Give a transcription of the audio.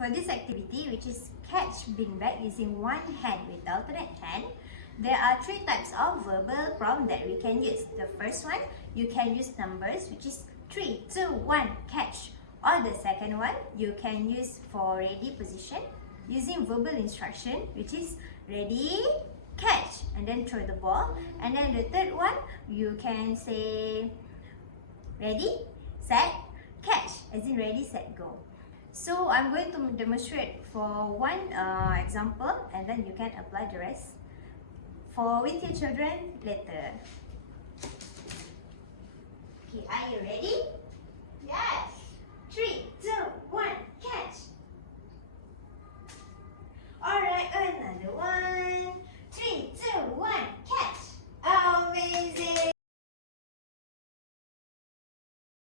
for this activity, which is catch beanbag using one hand with alternate hand, there are three types of verbal prompt that we can use. The first one, you can use numbers, which is 3, 2, 1, catch. Or the second one, you can use for ready position using verbal instruction, which is ready, catch, and then throw the ball. And then the third one, you can say ready, set, catch, as in ready, set, go. So I'm going to demonstrate for one example, and then you can apply the rest with your children later. Okay, are you ready?